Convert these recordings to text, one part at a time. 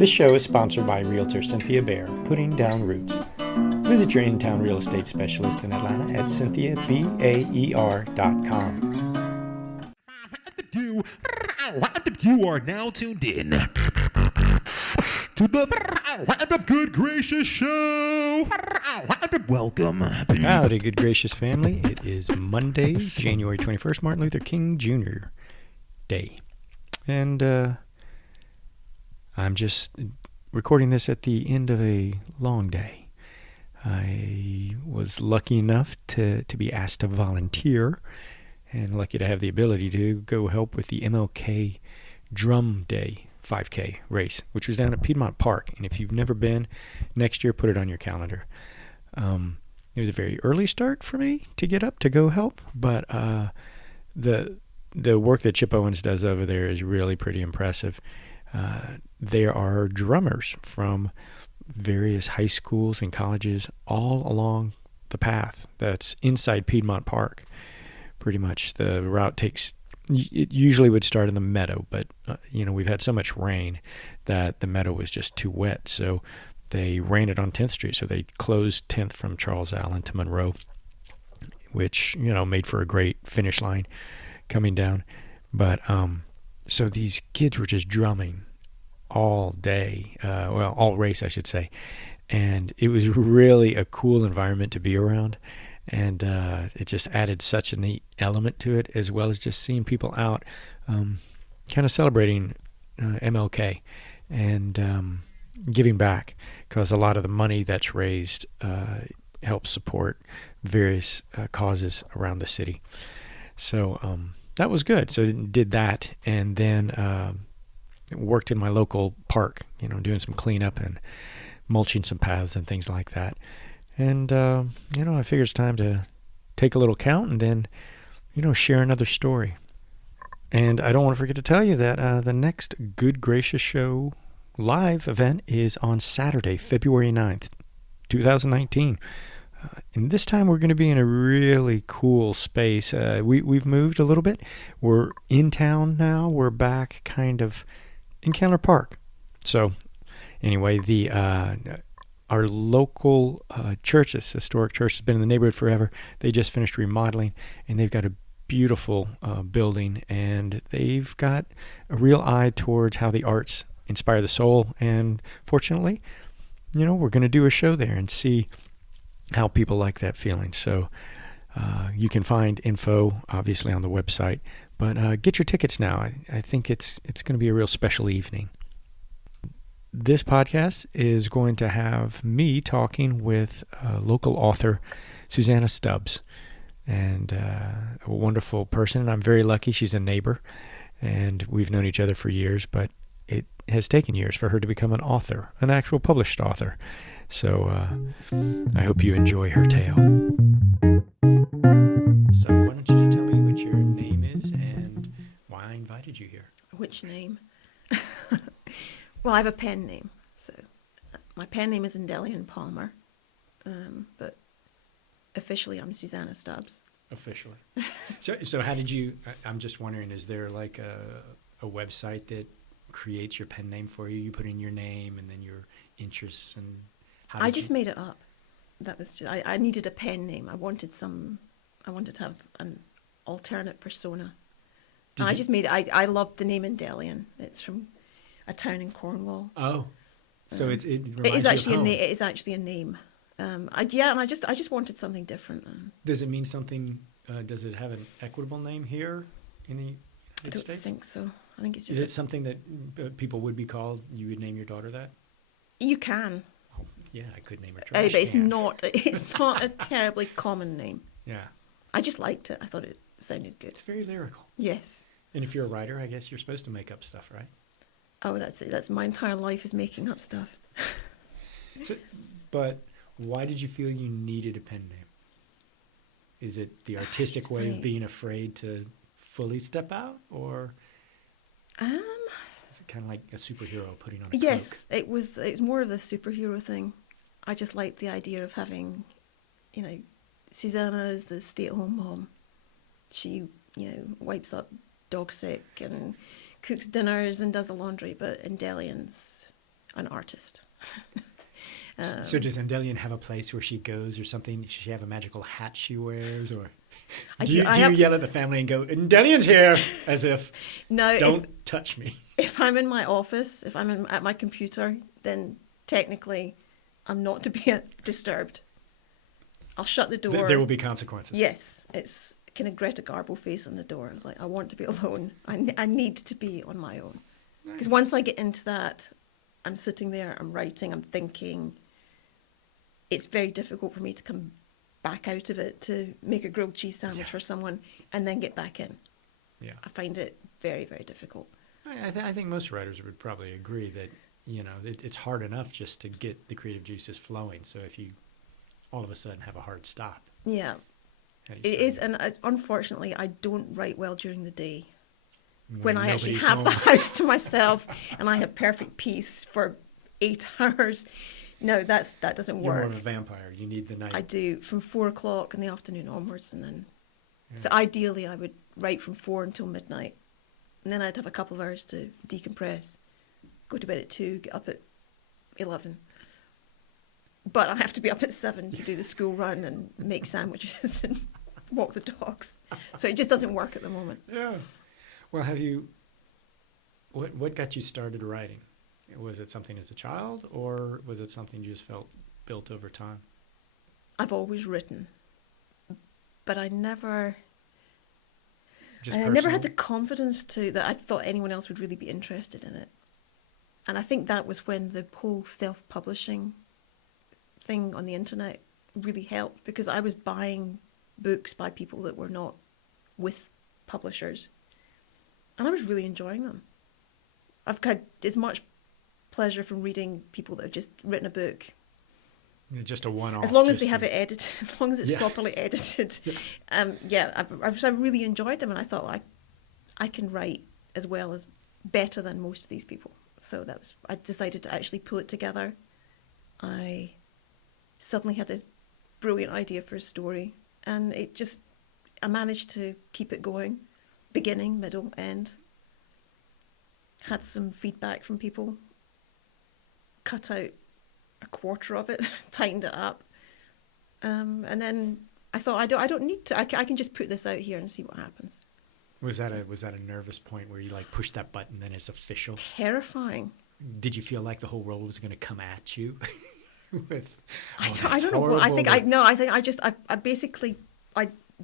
This show is sponsored by Realtor Cynthia Baer, Putting Down Roots. Visit your in-town real estate specialist in Atlanta at cynthiabaer.com. You are now tuned in to the Good Gracious Show. Welcome. Howdy, good gracious family. It is Monday, January 21st, Martin Luther King Jr. Day. And I'm just recording this at the end of a long day. I was lucky enough to be asked to volunteer and lucky to have the ability to go help with the MLK Drum Day 5K race, which was down at Piedmont Park. And if you've never been, next year, put it on your calendar. It was a very early start for me to get up to go help, but the work that Chip Owens does over there is really pretty impressive. There are drummers from various high schools and colleges all along the path that's inside Piedmont Park. Pretty much the route it usually would start in the meadow, but we've had so much rain that the meadow was just too wet, so they ran it on 10th Street. So they closed 10th from Charles Allen to Monroe, which made for a great finish line coming down. But so these kids were just drumming all day, all race I should say, and it was really a cool environment to be around. And it just added such a neat element to it, as well as just seeing people out kind of celebrating MLK and giving back, because a lot of the money that's raised helps support various causes around the city. So that was good. So I did that, and then worked in my local park, doing some cleanup and mulching some paths and things like that. And, I figured it's time to take a little count and then, share another story. And I don't want to forget to tell you that the next Good Gracious Show live event is on Saturday, February 9th, 2019. And this time we're going to be in a really cool space. We've moved a little bit. We're in town now. We're back kind of in Candler Park. So anyway, our local church, this historic church, has been in the neighborhood forever. They just finished remodeling, and they've got a beautiful building, and they've got a real eye towards how the arts inspire the soul. And fortunately, we're going to do a show there and see how people like that feeling. So you can find info, obviously, on the website, but get your tickets now. I think it's going to be a real special evening. This podcast is going to have me talking with local author Susannah Stubbs, and a wonderful person. And I'm very lucky. She's a neighbor, and we've known each other for years, but it has taken years for her to become an author, an actual published author. So I hope you enjoy her tale. So why don't you just tell me what your name is and why I invited you here? Which name? Well, I have a pen name. So my pen name is Endellion Palmer, but officially I'm Susannah Stubbs. Officially. So how did you, I'm just wondering, is there like a website that creates your pen name for you? You put in your name and then your interests, and how I just made it up. That was just, I needed a pen name. I wanted to have an alternate persona. I just made it. I loved the name Endellion. It's from a town in Cornwall. Oh, so it reminds it is actually you of home. It is actually a name. And I just wanted something different. Does it mean something? Does it have an equitable name here in the United States? I don't think so. I think it's just. Is it something that people would be called? You would name your daughter that? You can. Oh, yeah, I could name her. But it's not. It's not a terribly common name. Yeah. I just liked it. I thought it sounded good. It's very lyrical. Yes. And if you're a writer, I guess you're supposed to make up stuff, right? Oh, that's it. That's my entire life is making up stuff. But why did you feel you needed a pen name? Is it the artistic way of being afraid to fully step out, or is it kind of like a superhero putting on a yes, cloak? it was more of the superhero thing. I just liked the idea of having, Susannah is the stay-at-home mom. She, wipes up dog sick and cooks dinners and does the laundry, but Endellion's an artist. So does Endellion have a place where she goes or something? Does she have a magical hat she wears? Or do you yell at the family and go, Endellion's here, as if, no, don't touch me? If I'm in my office, if I'm at my computer, then technically I'm not to be disturbed. I'll shut the door. There will be consequences. Yes, it's kind of Greta Garbo face on the door. It's like, I want to be alone. I need to be on my own. Because once I get into that, I'm sitting there, I'm writing, I'm thinking. It's very difficult for me to come back out of it to make a grilled cheese sandwich for someone and then get back in. Yeah, I find it very, very difficult. I think most writers would probably agree that, you know, it's hard enough just to get the creative juices flowing. So if you all of a sudden have a hard stop. Yeah, it is. And unfortunately, I don't write well during the day. When I actually have the house to myself and I have perfect peace for 8 hours, no, that doesn't work. You're more of a vampire. You need the night. I do, from 4 o'clock in the afternoon onwards, and then so ideally I would write from 4 until midnight, and then I'd have a couple of hours to decompress, go to bed at 2, get up at 11. But I have to be up at 7 to do the school run and make sandwiches and walk the dogs. So it just doesn't work at the moment. Yeah. Well, what got you started writing? Was it something as a child, or was it something you just felt built over time? I've always written, but I never had the confidence that I thought anyone else would really be interested in it. And I think that was when the whole self-publishing thing on the internet really helped, because I was buying books by people that were not with publishers, and I was really enjoying them. I've had as much pleasure from reading people that have just written a book. Just a one-off. As long as they have it edited, as long as it's properly edited. I've really enjoyed them, and I thought I can write as well as better than most of these people. So I decided to actually pull it together. I suddenly had this brilliant idea for a story, and I managed to keep it going, beginning, middle, end. Had some feedback from people. Cut out a quarter of it, tightened it up, and then I thought I don't need to. I can just put this out here and see what happens. Was that a nervous point where you like push that button and it's official? Terrifying. Did you feel like the whole world was going to come at you? I don't know. I basically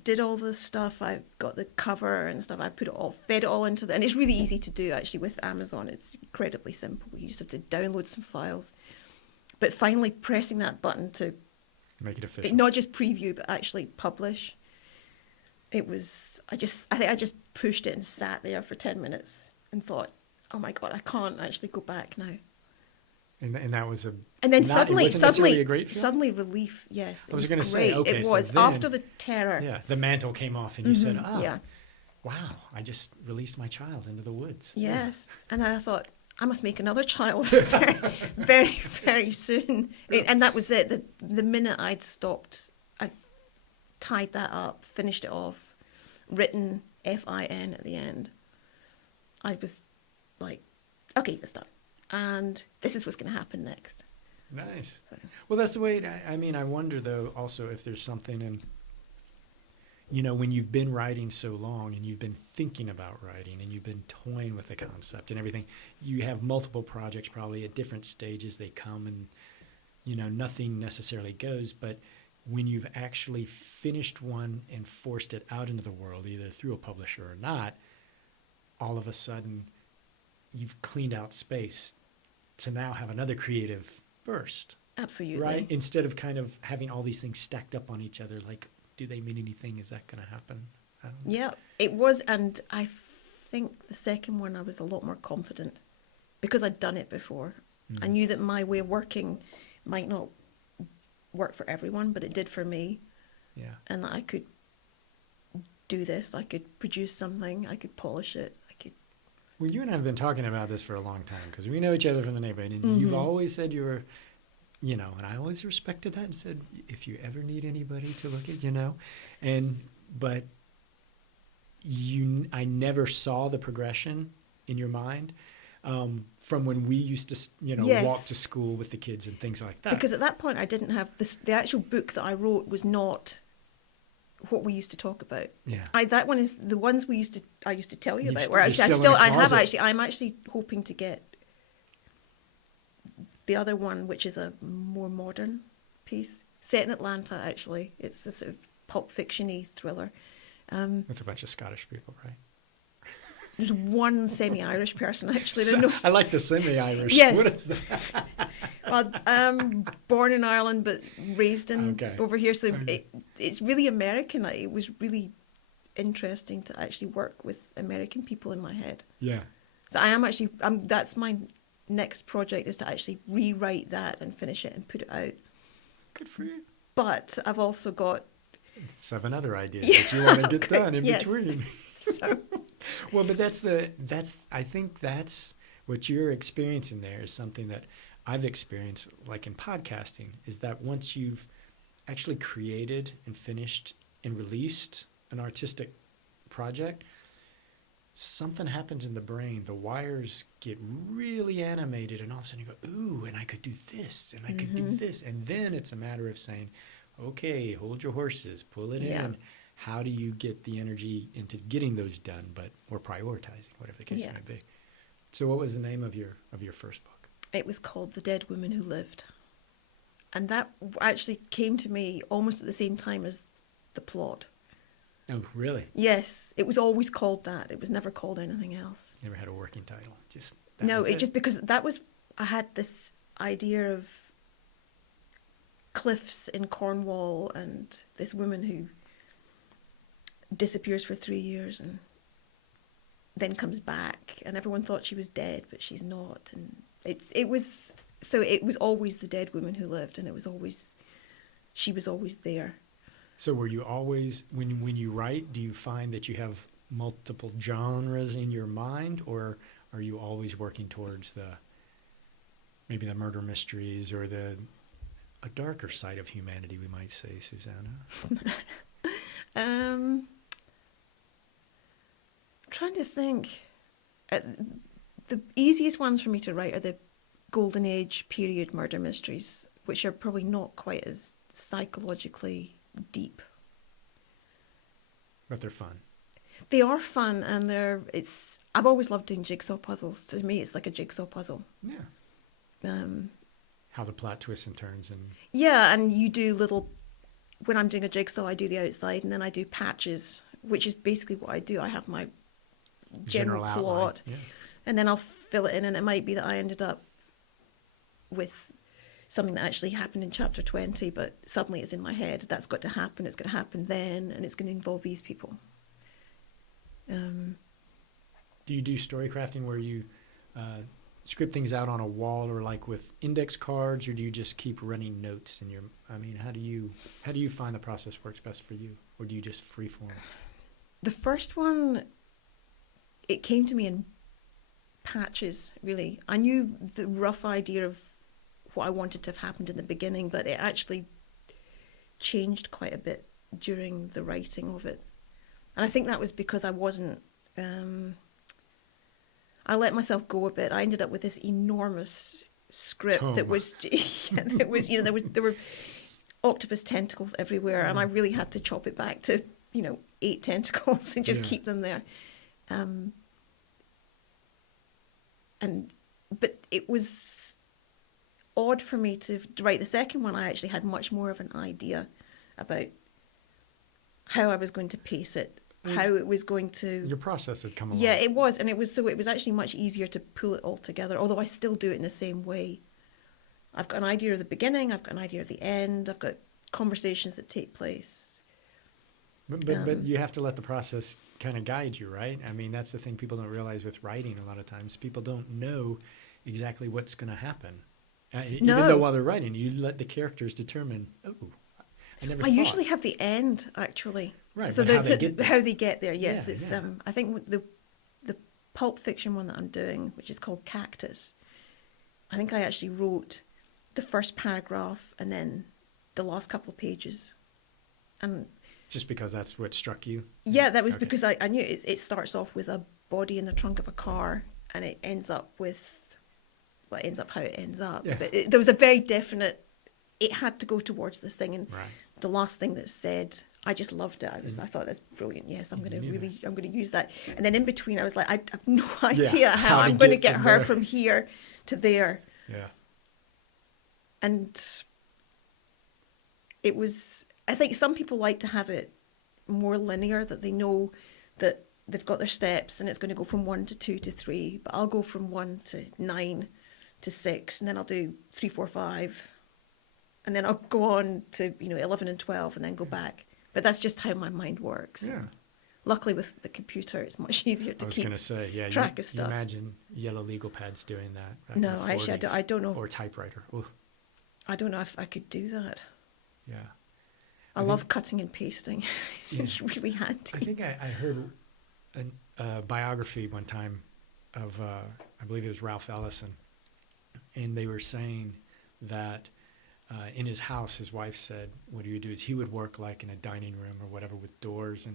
did all this stuff. I got the cover and stuff. I put it all, fed it all into and it's really easy to do actually with Amazon. It's incredibly simple. You just have to download some files. But finally pressing that button to make it official, not just preview but actually publish. It was. I think I just pushed it and sat there for 10 minutes and thought, "Oh my God, I can't actually go back now." And that was and then suddenly a great feeling? Suddenly relief. Yes, I was going to say, okay, it was so then, after the terror. Yeah, the mantle came off, and you said, "Oh, yeah. Wow, I just released my child into the woods." Yes, and then I thought, I must make another child very, very, very soon. And that was it. The minute I'd stopped, I tied that up, finished it off, written FIN at the end. I was like, okay, that's done. And this is what's going to happen next. Nice. So. Well, that's the way, I wonder, though, also if there's something in, when you've been writing so long and you've been thinking about writing and you've been toying with the concept and everything, you have multiple projects probably at different stages. They come and, nothing necessarily goes. But when you've actually finished one and forced it out into the world, either through a publisher or not, all of a sudden you've cleaned out space to now have another creative burst. Absolutely. Right? Instead of kind of having all these things stacked up on each other, like, do they mean anything? Is that going to happen? Yeah, it was. And I think the second one I was a lot more confident because I'd done it before. Mm-hmm. I knew that my way of working might not work for everyone, but it did for me. Yeah. And that I could do this. I could produce something. I could polish it. Well, you and I have been talking about this for a long time because we know each other from the neighborhood, and you've always said you were, and I always respected that and said, if you ever need anybody to look at, but I never saw the progression in your mind from when we used to, Yes. walk to school with the kids and things like that. Because at that point I didn't have this. The actual book that I wrote was not what we used to talk about. Yeah. That one is the ones I used to tell you about. You're Where actually still in a I have closet. actually. I'm actually hoping to get the other one, which is a more modern piece set in Atlanta. Actually, it's a sort of pulp fiction-y thriller. With a bunch of Scottish people, right? There's one semi-Irish person actually. There's no, I like the semi-Irish. Yes. What is that? well, born in Ireland but raised in Okay. over here, so Okay. it's really American. It was really interesting to actually work with American people in my head. Yeah. So that's my next project, is to actually rewrite that and finish it and put it out. Good for you. But I've also got 7 other ideas that you want to get done in Yes. between. so Well, but I think that's what you're experiencing there is something that I've experienced, like in podcasting, is that once you've actually created and finished and released an artistic project, something happens in the brain. The wires get really animated, and all of a sudden you go, ooh, and I could do this, and I could do this. And then it's a matter of saying, okay, hold your horses, pull it Yeah. in. How do you get the energy into getting those done, or prioritizing, whatever the case Yeah. may be? So what was the name of your first book? it was called The Dead Woman Who Lived. And that actually came to me almost at the same time as the plot. Oh, really? Yes, it was always called that. It was never called anything else. Never had a working title. Just No, was it just because I had this idea of cliffs in Cornwall and this woman who disappears for 3 years and then comes back, and everyone thought she was dead, but she's not. And it was always the dead woman who lived, and she was always there. So were you always, when you write, do you find that you have multiple genres in your mind, or are you always working towards maybe the murder mysteries or a darker side of humanity, we might say, Susannah? I'm trying to think. The easiest ones for me to write are the Golden Age period murder mysteries, which are probably not quite as psychologically deep. But they're fun. They are fun, and I've always loved doing jigsaw puzzles. To me, it's like a jigsaw puzzle. Yeah. How the plot twists and turns and... Yeah, and you do when I'm doing a jigsaw, I do the outside, and then I do patches, which is basically what I do. I have my general outline. plot, Yeah. and then I'll fill it in, and it might be that I ended up with something that actually happened in chapter 20, but suddenly it's in my head. That's got to happen. It's going to happen then, and it's going to involve these people. Do you do story crafting where you script things out on a wall, or like with index cards, or do you just keep running notes in how do you find the process works best for you, or do you just freeform? The first one, it came to me in patches, really. I knew the rough idea of what I wanted to have happened in the beginning, but it actually changed quite a bit during the writing of it. And I think that was because I wasn't... I let myself go a bit. I ended up with this enormous script that was... there were octopus tentacles everywhere, and I really had to chop it back to, 8 tentacles and just keep them there. But it was odd for me to write the second one. I actually had much more of an idea about how I was going to pace it, how it was going to... Your process had come along. Yeah, it was. And it was actually much easier to pull it all together, although I still do it in the same way. I've got an idea of the beginning, I've got an idea of the end, I've got conversations that take place. But you have to let the process kind of guide you, right? I mean, that's the thing people don't realize with writing a lot of times. People don't know exactly what's going to happen. Even though while they're writing, you let the characters determine, I usually have the end, actually. Right, so but how they get there, yes. Yeah, it's yeah. I think the pulp fiction one that I'm doing, which is called Cactus, I think I actually wrote the first paragraph and then the last couple of pages. And just because that's what struck you? yeah, that was Okay. because I knew it starts off with a body in the trunk of a car, and it ends up with, well, it ends up how it ends up. Yeah. But there was a very definite, it had to go towards this thing. And Right. the last thing that's said, I just loved it. I thought that's brilliant. Yes, I'm going to use that. And then in between, I was like, I have no idea how how to I'm going to get get from her there. from here to there. Yeah. And it was, I think some people like to have it more linear, that they know that they've got their steps and it's going to go from 1 to 2 to 3, but I'll go from 1 to 9 to 6, and then I'll do 3, 4, 5, and then I'll go on to 11 and 12 and then go back. But that's just how my mind works. Yeah. Luckily with the computer it's much easier to I was keep going to say, yeah, track you, of stuff. You imagine yellow legal pads doing that. back in No, the actually 40s, I don't know. Or typewriter. Ooh, I don't know if I could do that. yeah. I love cutting and pasting. It's really handy. I think I heard a biography one time of, I believe it was Ralph Ellison, and they were saying that in his house, his wife said, what he would do is he would work like in a dining room or whatever with doors,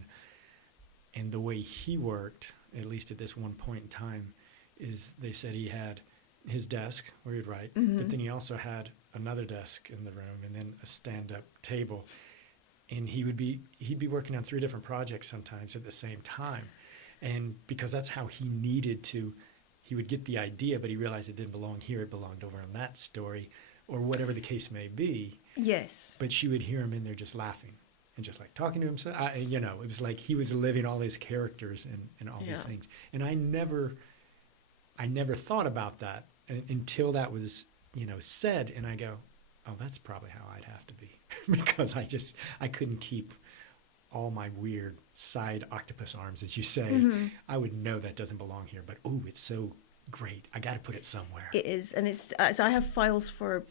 and the way he worked, at least at this one point in time, is they said he had his desk where he'd write, but then he also had another desk in the room and then a stand-up table. And he'd be working on 3 different projects sometimes at the same time. And because that's how he needed to, he would get the idea, but he realized it didn't belong here, it belonged over in that story, or whatever the case may be. Yes. But she would hear him in there just laughing and just like talking to himself. It was like he was living all his characters and all these things. And I never thought about that until that was, said. And I go, oh, that's probably how I'd have to be. Because I couldn't keep all my weird side octopus arms, as you say. I would know that doesn't belong here, but oh, it's so great. I got to put it somewhere. It is, and it's. So I have files for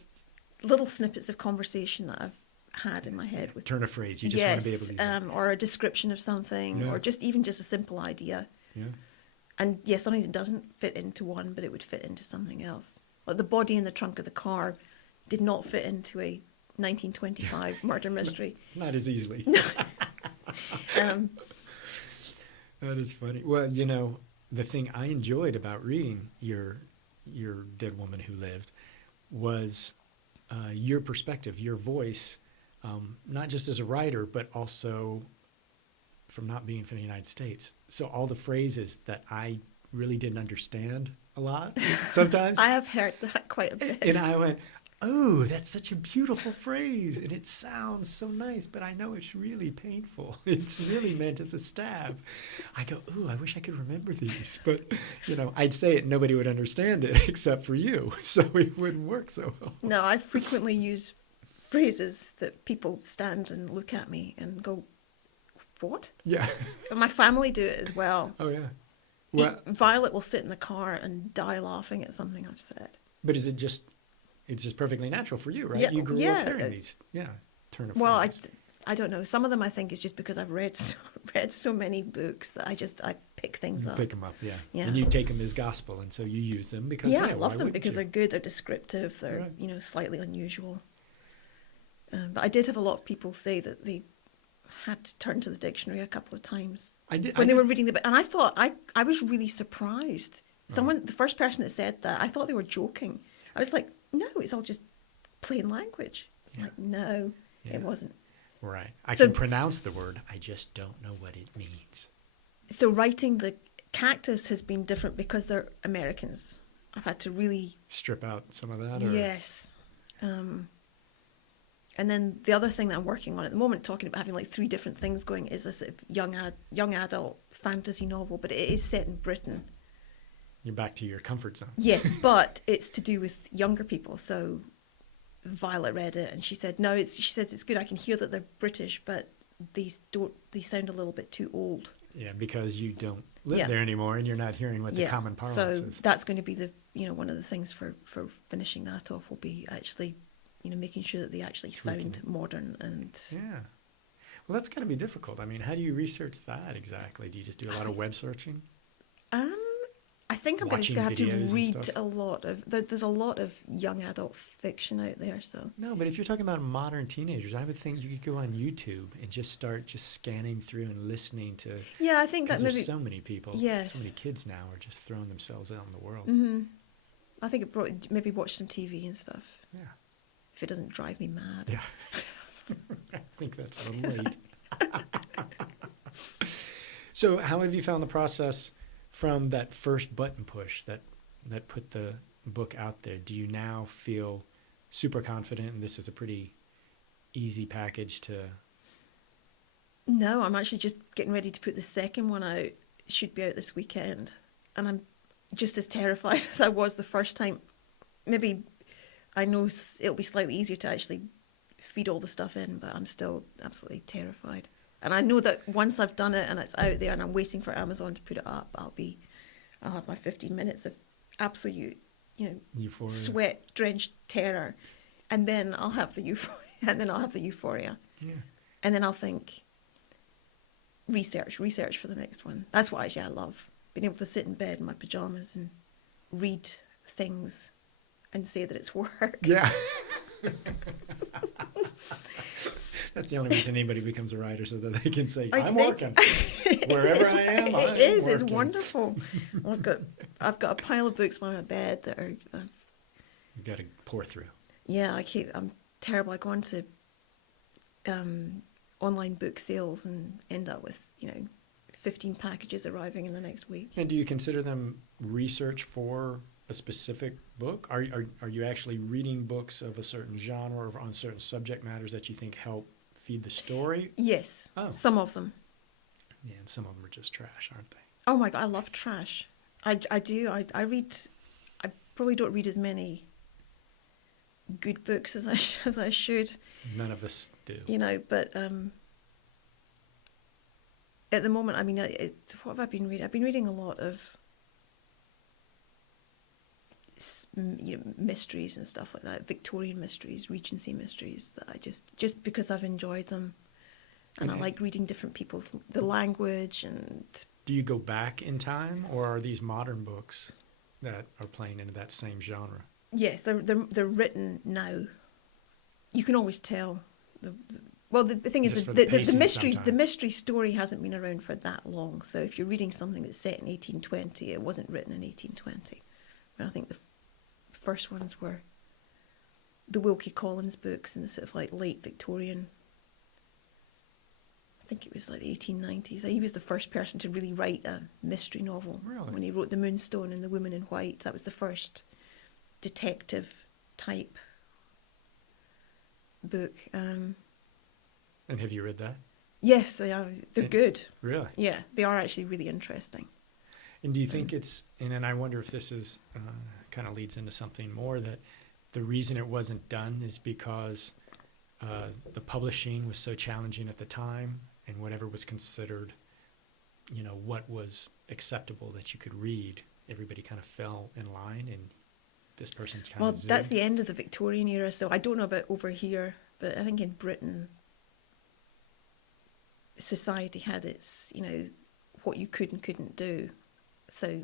little snippets of conversation that I've had in my head with. Turn a phrase. You just want to be able to use it. Or a description of something, or just a simple idea. Yeah. And yes, sometimes it doesn't fit into one, but it would fit into something else. Like the body in the trunk of the car did not fit into a 1925 murder mystery. Not as easily. Um, That is funny. Well, the thing I enjoyed about reading your Dead Woman Who Lived was your perspective, your voice, not just as a writer, but also from not being from the United States. So all the phrases that I really didn't understand a lot sometimes. I have heard that quite a bit. And I went, oh, that's such a beautiful phrase. And it sounds so nice, but I know it's really painful. It's really meant as a stab. I go, ooh, I wish I could remember these. But, I'd say it and nobody would understand it except for you. So it wouldn't work so well. No, I frequently use phrases that people stand and look at me and go, what? Yeah. And my family do it as well. Oh, yeah. Well, Violet will sit in the car and die laughing at something I've said. but is it just, it's just perfectly natural for you, right? Yeah, You grew yeah, up hearing it's- these, turn of Well, phrases. I don't know. Some of them I think is just because I've read so many books that I pick things You up. pick them up, yeah. Yeah. And you take them as gospel, and so you use them because, Yeah, hey, I why love them wouldn't because you? they're good. They're descriptive. They're Right. Slightly unusual. But I did have a lot of people say that they had to turn to the dictionary a couple of times when they were reading the book, and I thought I was really surprised. The first person that said that, I thought they were joking. I was like, no, it's all just plain language. Yeah. Like, no, Yeah. it wasn't. Right. I So- can pronounce the word, I just don't know what it means. So writing the Cactus has been different because they're Americans. I've had to really Strip out some of that? Or? yes. And then the other thing that I'm working on at the moment, talking about having like 3 different things going, is this young adult fantasy novel, but it is set in Britain. You're back to your comfort zone. Yes, but it's to do with younger people. So Violet read it and she said, no, she said it's good. I can hear that they're British, but they sound a little bit too old. Yeah, because you don't live Yeah. there anymore and you're not hearing what the common parlance so is. that's going to be one of the things for finishing that off will be actually, making sure that they actually Tweaking sound it. modern and Yeah. Well, that's got to be difficult. I mean, how do you research that exactly? Do you just do a lot of web searching? I think I'm going watching to have to videos and read stuff? a lot of. There's a lot of young adult fiction out there. So No, but if you're talking about modern teenagers, I would think you could go on YouTube and just start just scanning through and listening to. yeah, I think Because that there's maybe so many people, yes. so many kids now are just throwing themselves out in the world. hmm I think it brought maybe watch some TV and stuff Yeah. if it doesn't drive me mad. Yeah. I think that's a little late. So how have you found the process from that first button push that put the book out there? Do you now feel super confident and this is a pretty easy package to... No, I'm actually just getting ready to put the second one out. It should be out this weekend. And I'm just as terrified as I was the first time. Maybe I know it'll be slightly easier to actually feed all the stuff in, but I'm still absolutely terrified. And I know that once I've done it and it's out there and I'm waiting for Amazon to put it up, I'll have my 15 minutes of absolute, Euphoria. sweat-drenched terror. And then I'll have the euphoria. Yeah. And then I'll think, research for the next one. That's what actually I love. Being able to sit in bed in my pajamas and read things and say that it's work. Yeah. That's the only reason anybody becomes a writer, so that they can say, I'm working. Wherever I am, I'm it's working. wonderful. I've got a pile of books by my bed that are... You've got to pour through. Yeah, I'm terrible. I go on to online book sales and end up with, 15 packages arriving in the next week. And do you consider them research for a specific book? Are you actually reading books of a certain genre or on certain subject matters that you think help feed the story? Yes, Oh. some of them. Yeah, and some of them are just trash, aren't they? Oh my God, I love trash. I do. I read. I probably don't read as many good books as I should. None of us do. But at the moment, I mean, what have I been reading? I've been reading a lot of mysteries and stuff like that, Victorian mysteries, Regency mysteries, that I just because I've enjoyed them, and I like reading different people's the language. And Do you go back in time, or are these modern books that are playing into that same genre? yes, they're written now. You can always tell. The thing is, Just for the the pacing mysteries, the sometimes. mystery story hasn't been around for that long. So if you're reading something that's set in 1820, it wasn't written in 1820. And I think the first ones were the Wilkie Collins books in the sort of like late Victorian. I think it was like the 1890s. He was the first person to really write a mystery novel. Really? When he wrote The Moonstone and The Woman in White, that was the first detective type book. And have you read that? Yes, they are. They're good. Really? Yeah, they are actually really interesting. And do you think it's, and then I wonder if this is, kind of leads into something more, that the reason it wasn't done is because the publishing was so challenging at the time, and whatever was considered, what was acceptable that you could read, everybody kind of fell in line, and this person kind Well, of that's the end of the Victorian era, so I don't know about over here, but I think in Britain, society had its, what you could and couldn't do. So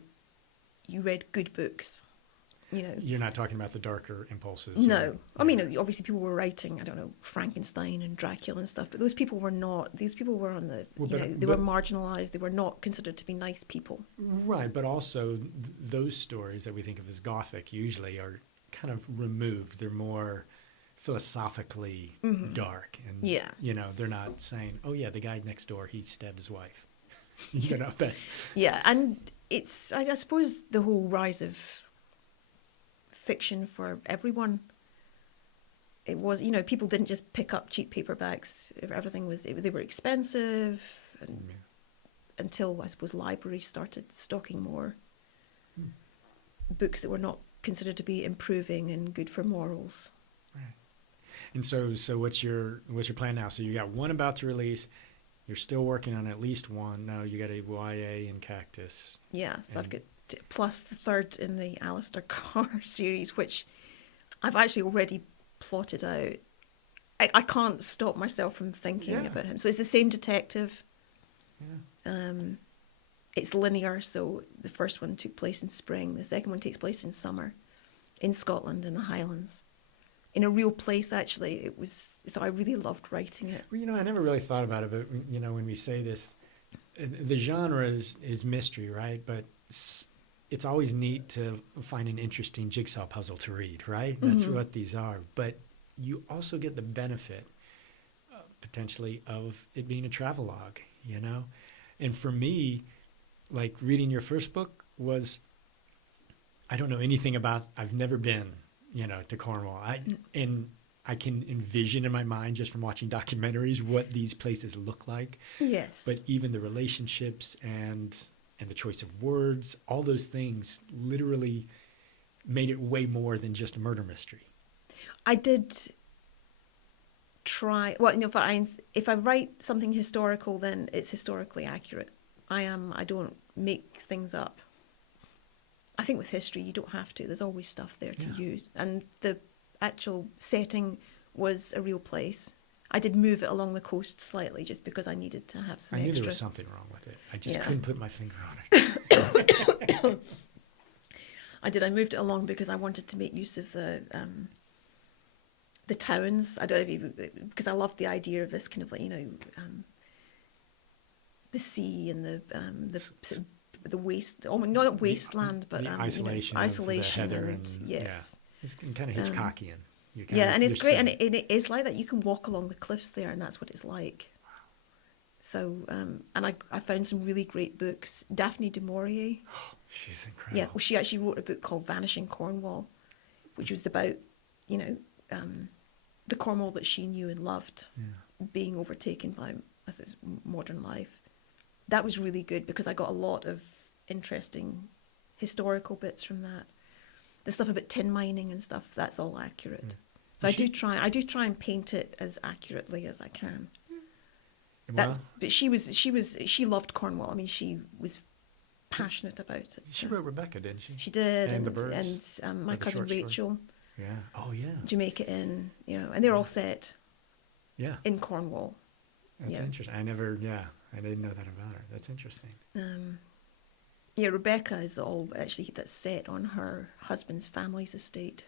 you read good books, You're not talking about the darker impulses. No. I mean, obviously people were writing, I don't know, Frankenstein and Dracula and stuff, but those people were not, these people were on the, Well, they were marginalised, they were not considered to be nice people. Right, but also those stories that we think of as Gothic usually are kind of removed. They're more philosophically dark. And, Yeah. they're not saying, oh, yeah, the guy next door, he stabbed his wife. That's... Yeah, and it's, I suppose, the whole rise of fiction for everyone. It was, people didn't just pick up cheap paperbacks. Everything was, they were expensive, and until, I suppose, libraries started stocking more books that were not considered to be improving and good for morals. Right. And so what's your plan now? So you got one about to release. You're still working on at least one. Now you got a YA and Cactus. Yeah, so I've got plus the third in the Alistair Carr series, which I've actually already plotted out. I can't stop myself from thinking about him. So it's the same detective. Yeah. it's linear. So the first one took place in spring. The second one takes place in summer, in Scotland, in the Highlands, in a real place. Actually, it was. So I really loved writing it. Well, I never really thought about it, but when we say this, the genre is mystery, right? But it's always neat to find an interesting jigsaw puzzle to read, right? That's what these are. But you also get the benefit, potentially, of it being a travelogue, And for me, like reading your first book was, I don't know anything about, I've never been, to Cornwall. And I can envision in my mind just from watching documentaries what these places look like. Yes. But even the relationships and the choice of words, all those things literally made it way more than just a murder mystery. I did try. Well, if I write something historical, then it's historically accurate. I don't make things up. I think with history, you don't have to. There's always stuff there to use. And the actual setting was a real place. I did move it along the coast slightly just because I needed to have some I knew extra. there was something wrong with it. I just couldn't put my finger on it. I moved it along because I wanted to make use of the towns. I don't know because I loved the idea of this kind of like the sea and the waste, not wasteland, but the isolation, isolation of the heather and yes, it's kind of Hitchcockian. And it's great, and it is like that. You can walk along the cliffs there, and that's what it's like. So, and I found some really great books. Daphne du Maurier. Oh, she's incredible. Yeah, well, she actually wrote a book called Vanishing Cornwall, which was about, the Cornwall that she knew and loved being overtaken by modern life. That was really good because I got a lot of interesting historical bits from that. The stuff about tin mining and stuff, that's all accurate. So I do try and paint it as accurately as I can. But she loved Cornwall. I mean, she was passionate about it. She wrote Rebecca, didn't she? She did, and The Birds, and my cousin Rachel. Yeah. Oh yeah. Jamaica Inn, and they're all set. Yeah. In Cornwall. That's interesting. I didn't know that about her. That's interesting. Rebecca is all actually that's set on her husband's family's estate.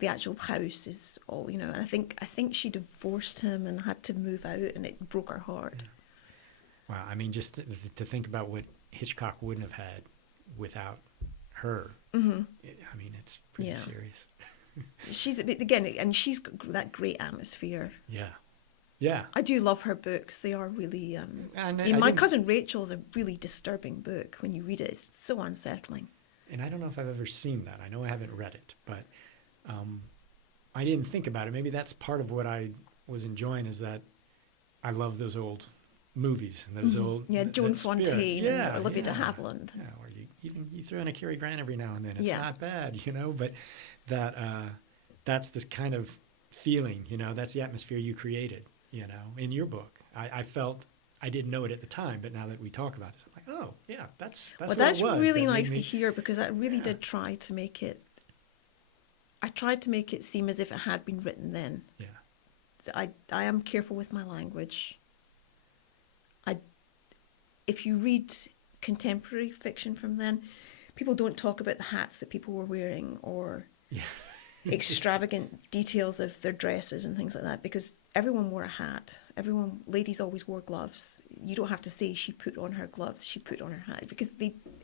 The actual house is all, and I think she divorced him and had to move out, and it broke her heart. Wow, I mean, just to think about what Hitchcock wouldn't have had without her. I mean, it's pretty serious. She's got that great atmosphere. Yeah. Yeah. I do love her books. They are really. My cousin Rachel's a really disturbing book. When you read it, it's so unsettling. And I don't know if I've ever seen that. I know I haven't read it, but I didn't think about it. Maybe that's part of what I was enjoying is that I love those old movies and those old Joan Fontaine and Olivia de Havilland. Yeah, or you throw in a Cary Grant every now and then. It's not bad, but that's this kind of feeling, that's the atmosphere you created, in your book. I felt I didn't know it at the time, but now that we talk about this, I'm like, oh yeah, that's what it was. Really nice to hear because I really did try to make it. I tried to make it seem as if it had been written then. Yeah. So I am careful with my language. If you read contemporary fiction from then, people don't talk about the hats that people were wearing or extravagant details of their dresses and things like that because everyone wore a hat. Ladies always wore gloves. You don't have to say she put on her gloves, she put on her hat because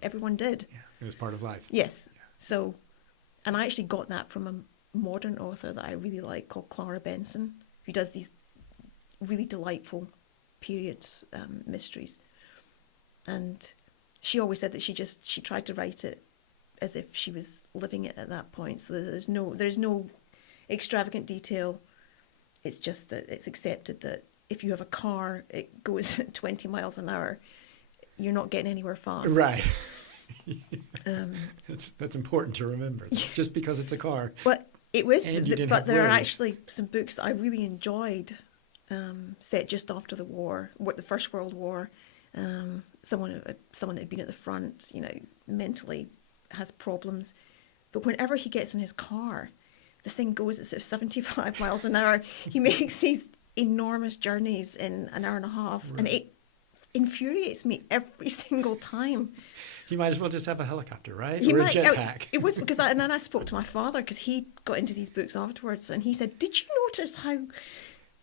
everyone did. Yeah, it was part of life. Yes. Yeah. So, and I actually got that from a modern author that I really like called Clara Benson, who does these really delightful period mysteries. And she always said that she tried to write it as if she was living it at that point. So there's no extravagant detail. It's just that it's accepted that if you have a car, it goes at 20 miles an hour. You're not getting anywhere fast. Right. That's important to remember. Just because it's a car. But it was. But there are actually some books that I really enjoyed, set just after the war, the First World War. Someone that had been at the front, mentally has problems, but whenever he gets in his car, the thing goes at 75 miles an hour. He makes these enormous journeys in an hour and a half, and infuriates me every single time. You might as well just have a helicopter, right? He or might, a jetpack. it was because, and then I spoke to my father because he got into these books afterwards, and he said, "Did you notice how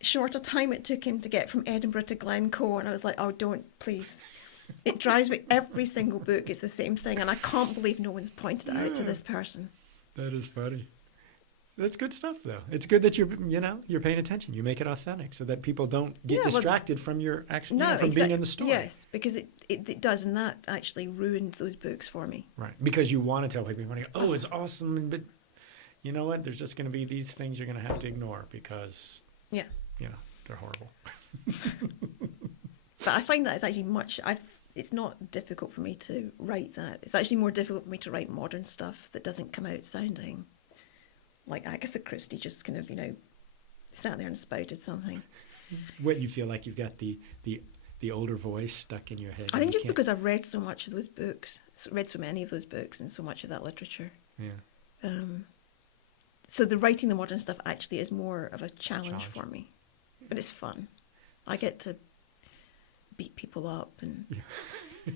short a time it took him to get from Edinburgh to Glencoe?" And I was like, "Oh, don't, please." It drives me. Every single book is the same thing, and I can't believe no one's pointed it out to this person. That is funny. That's good stuff, though. It's good that you're paying attention. You make it authentic so that people don't get distracted from your action, from being in the story. Yes, because it does, and that actually ruined those books for me. Right, because you want to tell people, oh, it's awesome, but you know what? There's just going to be these things you're going to have to ignore because, they're horrible. But I find that it's actually it's not difficult for me to write that. It's actually more difficult for me to write modern stuff that doesn't come out sounding like Agatha Christie just kind of, sat there and spouted something. What, you feel like you've got the older voice stuck in your head? I think just because I've read so much of those books, read so many of those books and so much of that literature. Yeah. So the writing the modern stuff actually is more of a challenge for me. But it's fun. I get to beat people up and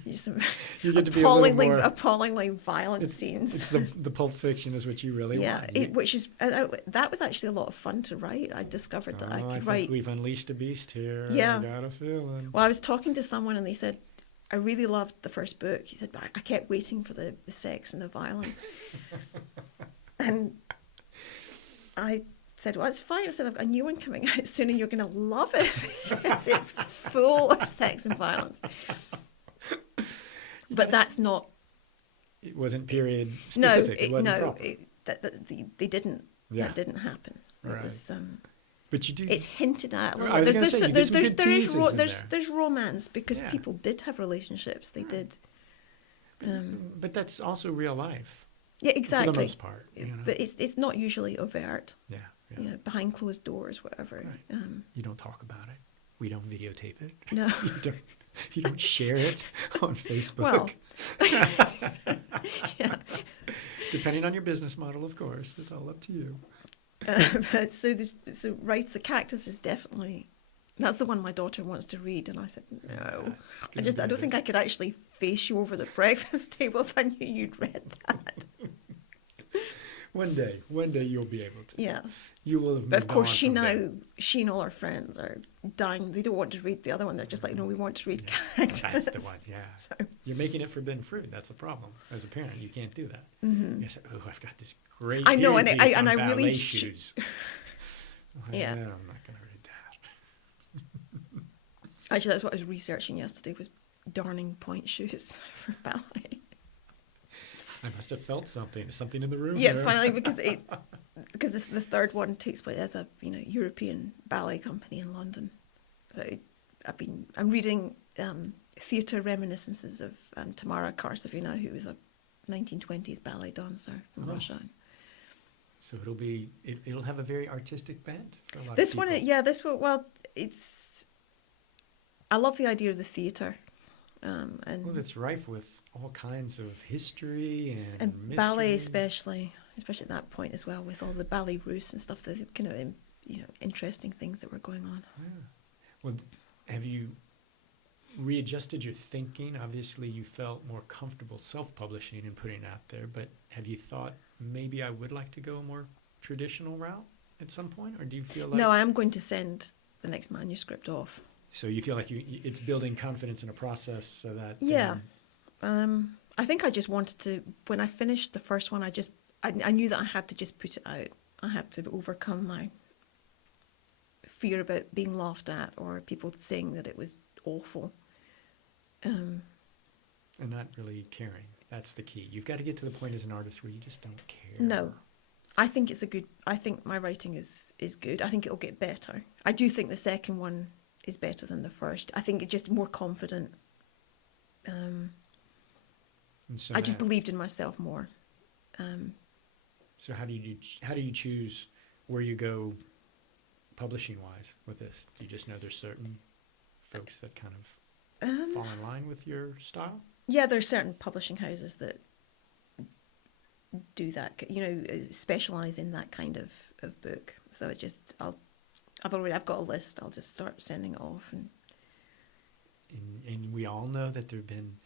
use some you get to be a little more, appallingly violent scenes. It's the Pulp Fiction is what you really want. Yeah, which is that was actually a lot of fun to write. I discovered that I could write. Think we've unleashed a beast here. Yeah, I got a feeling. Well, I was talking to someone and they said, I really loved the first book. He said, but I kept waiting for the sex and the violence. And I said, well, it's fine. I said, I've got a new one coming out soon and you're going to love it because it's full of sex and violence. But that's not... It wasn't period specific. It wasn't proper. They didn't. Yeah. That didn't happen. Right. It was... but you do... It's hinted at a little. I was going to say, there's romance because people did have relationships. They did. But that's also real life. Yeah, exactly. For the most part. But it's not usually overt. Yeah. Behind closed doors, whatever. Right. You don't talk about it. We don't videotape it. No. You don't share it on Facebook. Well, yeah. Depending on your business model, of course. It's all up to you. So Rights the Cactus is definitely... That's the one my daughter wants to read. And I said, no. I don't think I could actually face you over the breakfast table if I knew you'd read that. One day you'll be able to. Yeah. You will have. But of course, she and all her friends are dying. They don't want to read the other one. They're just like, no, we want to read Cactus. That's the one, yeah. So. You're making it forbidden fruit. That's the problem. As a parent, you can't do that. Mm-hmm. You say, oh, I've got this great. I know, and I ballet really shoes. Yeah. I'm not going to read that. Actually, that's what I was researching yesterday. Was darning point shoes for ballet. I must have felt something in the room. Yeah, finally, because the third one takes place as a European ballet company in London. So I'm reading Theatre Reminiscences of Tamara Karsavina, who was a 1920s ballet dancer from Russia. So it'll have a very artistic bent for a lot this of people. one. Well, it's. I love the idea of the theatre. Well, it's rife with all kinds of history and mystery. Ballet, especially at that point as well, with all the ballet Russe and stuff. The kind of interesting things that were going on. Yeah. Well, have you readjusted your thinking? Obviously, you felt more comfortable self-publishing and putting it out there. But have you thought maybe I would like to go a more traditional route at some point, or do you feel like? No, I am going to send the next manuscript off. So you feel like it's building confidence in a process so that... Yeah. I think I just wanted to... When I finished the first one, I knew that I had to just put it out. I had to overcome my fear about being laughed at or people saying that it was awful. And not really caring. That's the key. You've got to get to the point as an artist where you just don't care. No. I think I think my writing is good. I think it'll get better. I do think the second one is better than the first. I think it's just more confident. And so I just believed in myself more. So how do you choose where you go publishing wise with this? Do you just know there's certain folks that kind of fall in line with your style? Yeah, there are certain publishing houses that do that, specialize in that kind of book. So it's just I've got a list. I'll just start sending it off. And And we all know that there have been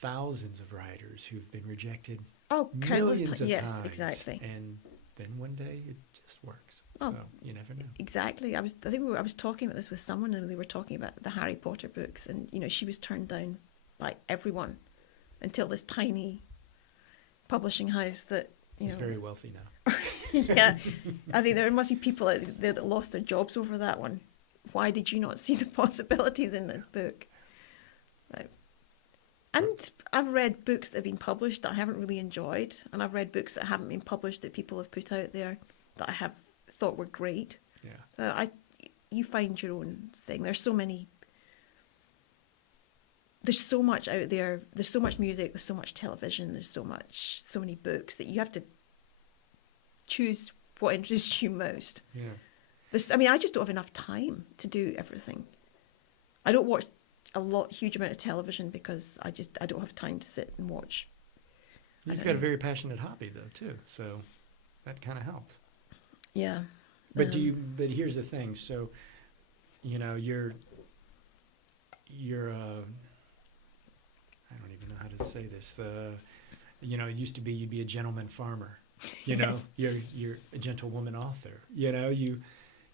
thousands of writers who've been rejected Oh, countless millions of yes, times. exactly. And then one day it just works. Oh, so you never know. Exactly. I was talking about this with someone, and they were talking about the Harry Potter books, and she was turned down by everyone until this tiny publishing house that He's very wealthy now. yeah, I think there must be people out there that lost their jobs over that one. Why did you not see the possibilities in this book? Right. And I've read books that have been published that I haven't really enjoyed, and I've read books that haven't been published that people have put out there that I have thought were great. Yeah. So you find your own thing. There's so much out there. There's so much music. There's so much television. There's so many books that you have to choose what interests you most. Yeah. I just don't have enough time to do everything. I don't watch huge amount of television because I don't have time to sit and watch. You've got a very passionate hobby though too, so that kind of helps. Yeah. But but here's the thing. So, you're I don't even know how to say this. It used to be you'd be a gentleman farmer. Yes. You're a gentlewoman author.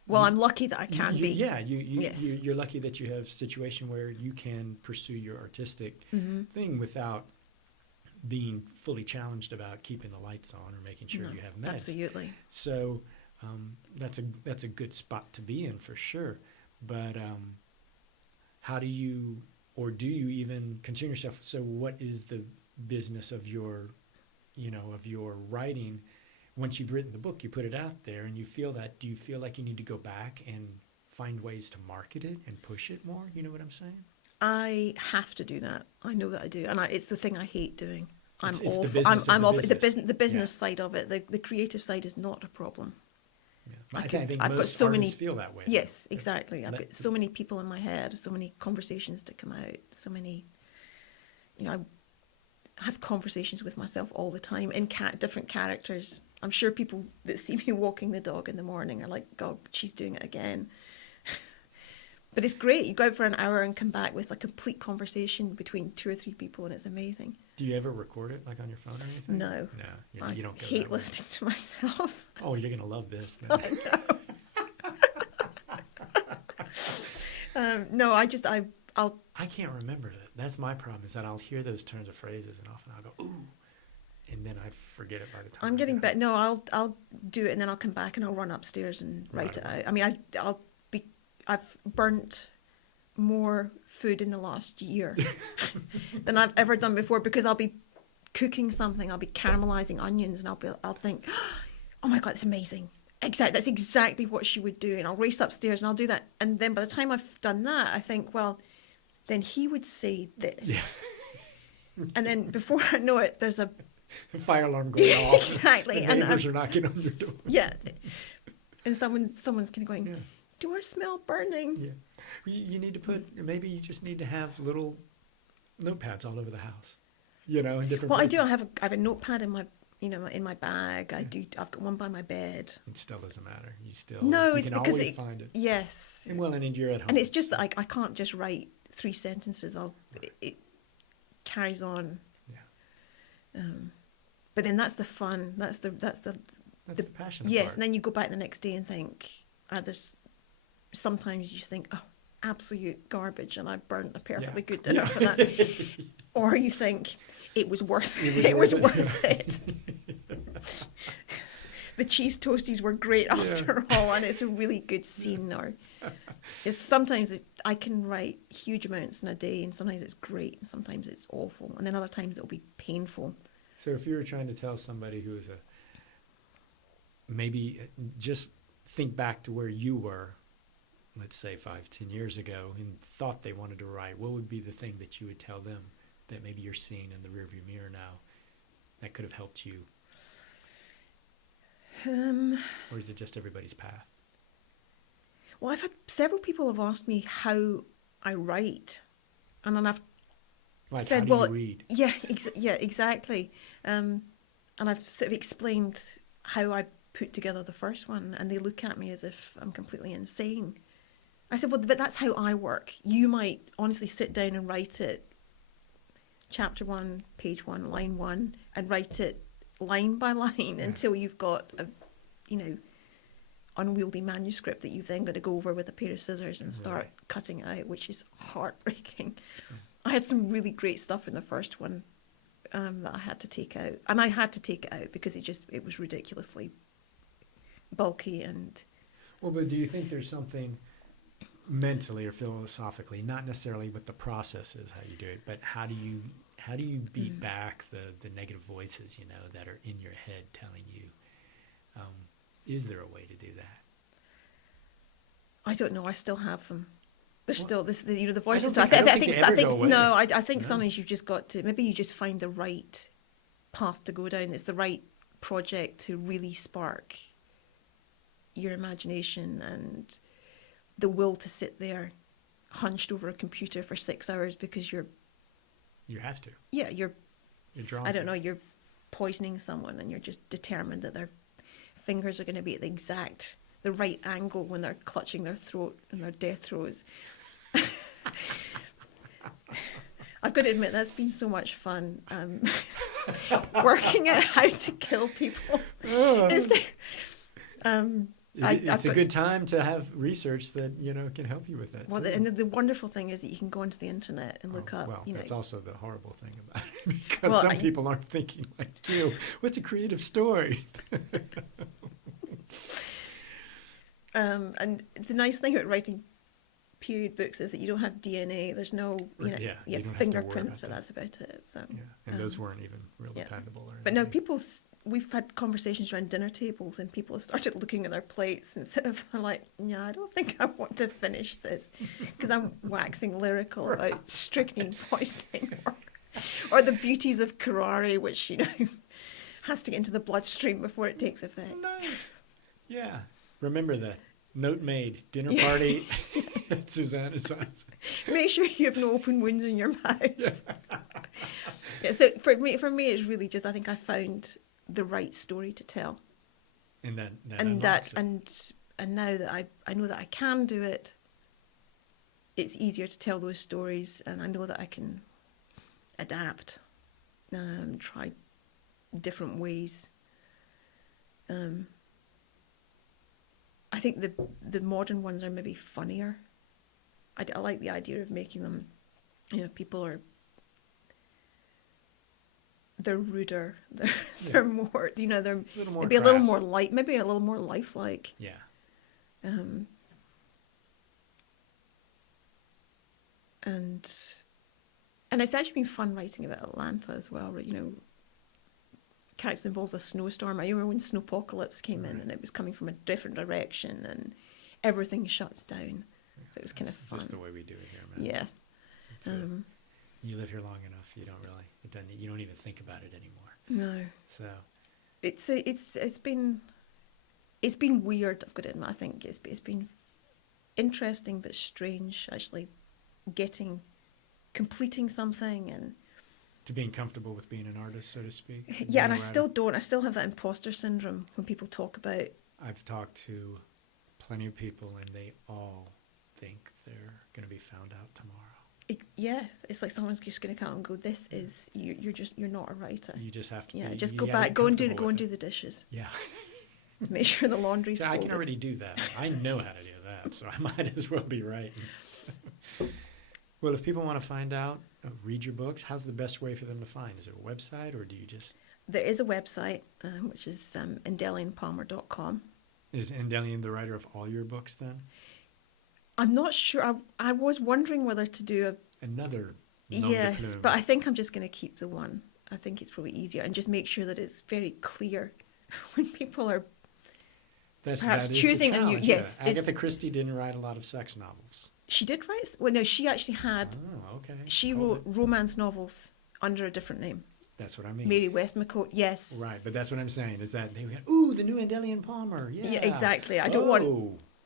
Well, I'm lucky that I can be. Yeah, Yes. you're lucky that you have a situation where you can pursue your artistic thing without being fully challenged about keeping the lights on or making sure you have meds. Absolutely. So that's a good spot to be in for sure. But how do you, or do you even consider yourself? So what is the business of your writing? Once you've written the book, you put it out there, and you feel that. Do you feel like you need to go back and find ways to market it and push it more? You know what I'm saying? I have to do that. I know that I do, and it's the thing I hate doing. I'm It's awful. the business I'm of off the the business Yeah. side of it. The creative side is not a problem. Yeah. I think I've got most so artists many. feel that way. Yes, exactly. I've Let- got so many people in my head, so many conversations to come out, so many. I have conversations with myself all the time in different characters. I'm sure people that see me walking the dog in the morning are like, God, she's doing it again. But it's great. You go out for an hour and come back with a complete conversation between 2 or 3 people, and it's amazing. Do you ever record it, like on your phone or anything? No. No, you don't go hate that way. listening to myself. Oh, you're going to love this then. I know. No, I'll. I can't remember that. That's my problem, is that I'll hear those turns of phrases and often I'll go, ooh, and then I forget it by the time. I'm getting better. No, I'll do it, and then I'll come back and I'll run upstairs and write it out. I mean, I've burnt more food in the last year than I've ever done before, because I'll be cooking something, I'll be caramelizing onions, and I'll think, oh my God, it's amazing. That's exactly what she would do, and I'll race upstairs and I'll do that, and then by the time I've done that, I think, well, then he would say this, and then before I know it, there's a fire alarm going off. Exactly, The neighbors are knocking on your door. yeah, and someone's kind of going, Yeah. do I smell burning? Yeah. You need to maybe you just need to have little notepads all over the house, in different Well, places. I have a notepad in my in my bag. I've got one by my bed. It still doesn't matter. You It's can because always find it. Yes. And you're at home. And it's just that I can't just write 3 sentences. It carries on. Yeah. But then that's the fun. That's the passion. yes. part. And then you go back the next day and think, sometimes you just think, oh, absolute garbage, and I burnt a perfectly good dinner for that. Or you think, it was worth it. It was worth it. The cheese toasties were great after all, and it's a really good scene. Or I can write huge amounts in a day, and sometimes it's great, and sometimes it's awful, and then other times it'll be painful. So if you were trying to tell somebody who is maybe just think back to where you were, let's say 5-10 years ago, and thought they wanted to write, what would be the thing that you would tell them that maybe you're seeing in the rearview mirror now that could have helped you? Or is it just everybody's path? Well, I've had several people have asked me how I write, and then I've said, how do you read? Yeah, exactly. And I've sort of explained how I put together the first one, and they look at me as if I'm completely insane. I said, well, but that's how I work. You might honestly sit down and write it chapter 1, page 1, line 1, and write it line by line until you've got a, unwieldy manuscript that you've then got to go over with a pair of scissors and start cutting it out, which is heartbreaking. I had some really great stuff in the first one that I had to take out. And I had to take it out because it was ridiculously bulky and... Well, but do you think there's something mentally or philosophically, not necessarily what the process is, how you do it, but how do you beat back the negative voices, that are in your head telling you, is there a way to do that? I don't know. I still have them. There's still the voices. I think sometimes you've just got to, maybe you just find the right path to go down. It's the right project to really spark your imagination and the will to sit there hunched over a computer for 6 hours because you have to. Yeah, you're drawn. I don't know, you're poisoning someone and you're just determined that their fingers are going to be at the right angle when they're clutching their throat in their death throes. I've got to admit, that's been so much fun. Working out how to kill people. It's a good time to have research that can help you with that. Well, and the wonderful thing is that you can go onto the internet and look up. Well, that's also the horrible thing about it, because some people aren't thinking like you. What's a creative story? And the nice thing about writing period books is that you don't have DNA. There's no, you have fingerprints, but that's about it. So and those weren't even real dependable. Or but no, we've had conversations around dinner tables, and people have started looking at their plates instead of like, yeah, I don't think I want to finish this because I'm waxing lyrical about strychnine poisoning or the beauties of curare, which has to get into the bloodstream before it takes effect. Nice. Yeah. Remember that. Note made. Dinner party at Susannah's house. Make sure you have no open wounds in your mouth. Yeah, so for me, it's really just, I think I found the right story to tell. And and now that I know that I can do it, it's easier to tell those stories, and I know that I can adapt, try different ways. I think the modern ones are maybe funnier. I like the idea of making them, people they're ruder, they're more, they're maybe a little more light, maybe a little more lifelike. Yeah. And it's actually been fun writing about Atlanta as well. Character involves a snowstorm. I remember when Snowpocalypse came in and it was coming from a different direction and everything shuts down. So it was kind of fun. Just the way we do it here, man. Yes. You live here long enough, you don't even think about it anymore. No. So it's been weird, I've got to admit. I think it's been interesting but strange actually completing something and to being comfortable with being an artist, so to speak. Yeah, and I still have that imposter syndrome when people talk about... I've talked to plenty of people and they all think they're going to be found out tomorrow. Yes, it's like someone's just going to come and go, this is, you're not a writer. You just have to just go back, go and do the dishes. Yeah. Make sure the laundry's folded. I can already do that. I know how to do that, so I might as well be writing. Well, if people want to find out, read your books, how's the best way for them to find? Is there a website or do you just... There is a website, which is EndellionPalmer.com. Is Endellion the writer of all your books then? I'm not sure. I was wondering whether to do another. Yes, but I think I'm just going to keep the one. I think it's probably easier and just make sure that it's very clear when people are perhaps choosing a new... Yes. Agatha Christie didn't write a lot of sex novels. She did write... Well, no, she actually had... Oh, okay. She wrote romance novels under a different name. That's what I mean. Mary Westmacott, yes. Right, but that's what I'm saying, is that they went, ooh, the new Endellion Palmer, yeah. Yeah, exactly. I don't want...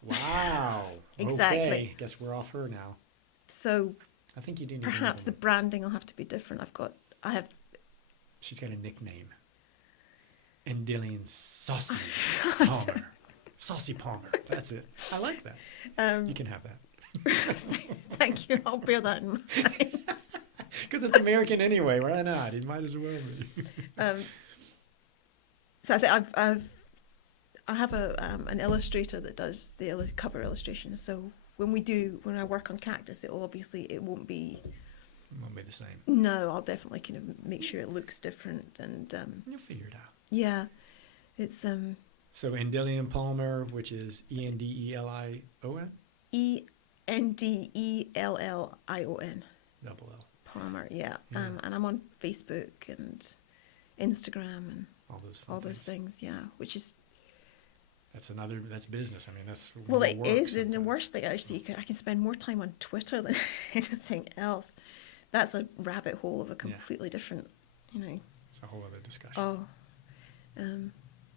Wow. Exactly. Okay. Guess we're off her now. So I think you do need perhaps the branding will have to be different. She's got a nickname. Endellion Saucy Palmer. Saucy Palmer. That's it. I like that. You can have that. Thank you. I'll bear that in mind. Because it's American anyway. Why not? It might as well be. So I think I have an illustrator that does the cover illustrations. So when I work on Cactus, it won't be. It won't be the same. No, I'll definitely kind of make sure it looks different, and You'll figure it out. yeah, it's So Endellion Palmer, which is Endelion. Endelion Double L. Palmer. Yeah, Yeah. and I'm on Facebook and Instagram and All those. all those things. Yeah, which is That's business. I mean, that's. well, real it work is, and the sometimes. worst thing actually, I can spend more time on Twitter than anything else. That's a rabbit hole of a completely different, It's a whole other discussion. Oh,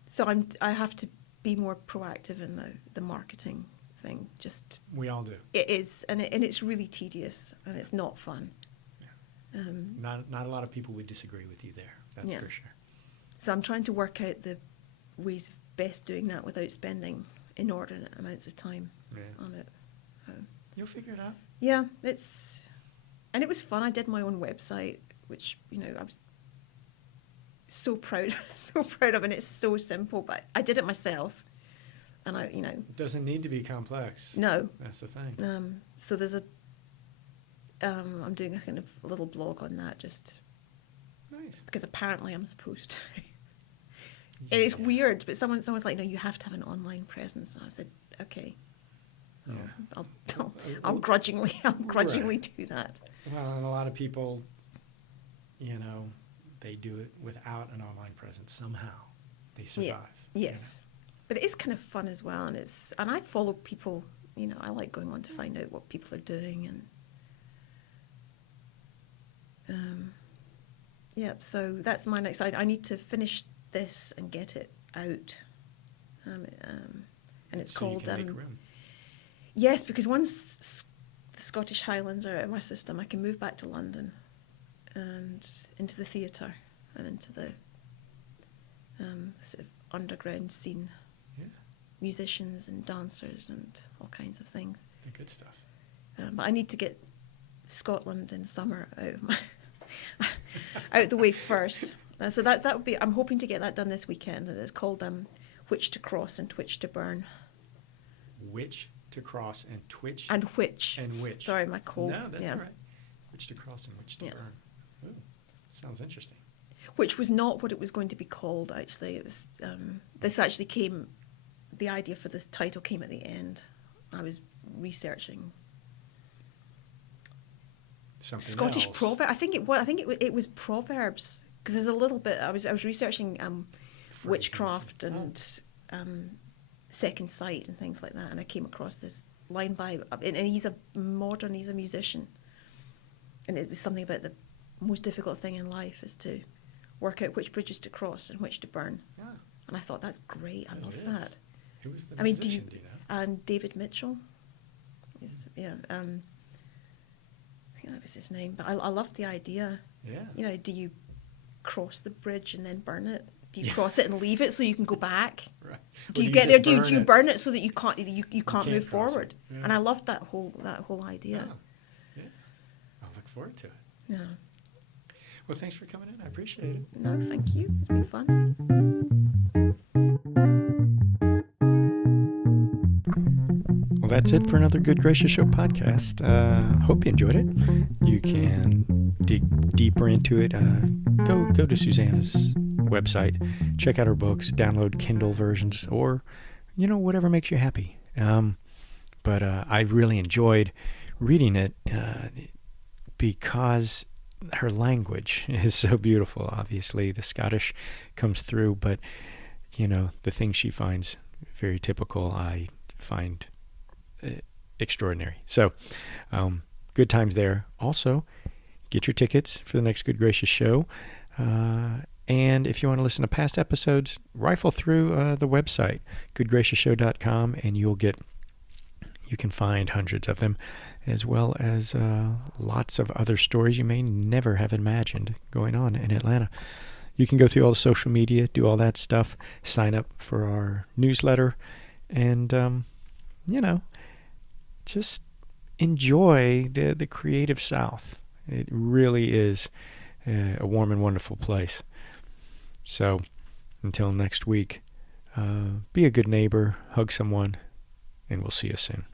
so I have to be more proactive in the marketing thing. Just We all do. it is, and it's really tedious, and it's not fun. Yeah. Not a lot of people would disagree with you there. That's Yeah. for sure. So I'm trying to work out the ways of best doing that without spending inordinate amounts of time Yeah. on it. You'll figure it out. Yeah, it was fun. I did my own website, which I was so proud of, and it's so simple. But I did it myself, and It doesn't need to be complex. no. That's the thing. So there's I'm doing a kind of little blog on that just Nice. because apparently I'm supposed to. And it's weird, but someone's like, no, you have to have an online presence. And I said, okay, Yeah. I'll grudgingly do that. Well, and a lot of people, they do it without an online presence. Somehow they survive. Yes, but it is kind of fun as well, and I follow people. I like going on to find out what people are doing, and so that's my next. I need to finish this and get it out, and it's So called. You can make room. Yes, because once the Scottish Highlands are out of my system, I can move back to London and into the theatre and into the sort of underground scene, Yeah. musicians and dancers and all kinds of things. The good stuff. But I need to get Scotland in summer out of my out the way first. So that would be. I'm hoping to get that done this weekend, and it's called "Which to Cross and Which to Burn." Which to cross and twitch And which? and which. Sorry, my cold. No, that's yeah. all right. Which to cross and which to Yeah. burn. Ooh, sounds interesting. Which was not what it was going to be called. Actually, it was. This actually came. The idea for this title came at the end. I was researching Something Scottish else. proverb. I think it was proverbs, because there's a little bit. I was researching Phrases. witchcraft and second sight and things like that, and I came across this line by, and he's a musician, and it was something about the most difficult thing in life is to work out which bridges to cross and which to burn. Yeah. And I thought that's great. I It love is. that. Who was the I mean, musician, do you know? And David Mitchell. I think that was his name. But I loved the idea. Yeah. Do you cross the bridge and then burn it? Do you Yeah. cross it and leave it so you can go back? Right. Do Or you get there? Do just you burn it so that you can't can't move cross it. forward? Yeah. And I loved that whole idea. Oh, yeah. I'll look forward to it. Yeah. Well, thanks for coming in. I appreciate it. No, thank you. It's been fun. Well, that's it for another Good Gracious Show podcast. Hope you enjoyed it. You can dig deeper into it. Go to Susannah's website, check out her books, download Kindle versions, or whatever makes you happy. But I really enjoyed reading it because her language is so beautiful. Obviously, the Scottish comes through, but the things she finds very typical, I find extraordinary. So, good times there. Also, get your tickets for the next Good Gracious Show. And if you want to listen to past episodes, rifle through the website, goodgracioushow.com, and you can find hundreds of them, as well as lots of other stories you may never have imagined going on in Atlanta. You can go through all the social media, do all that stuff, sign up for our newsletter, and, just enjoy the creative South. It really is a warm and wonderful place. So until next week, be a good neighbor, hug someone, and we'll see you soon.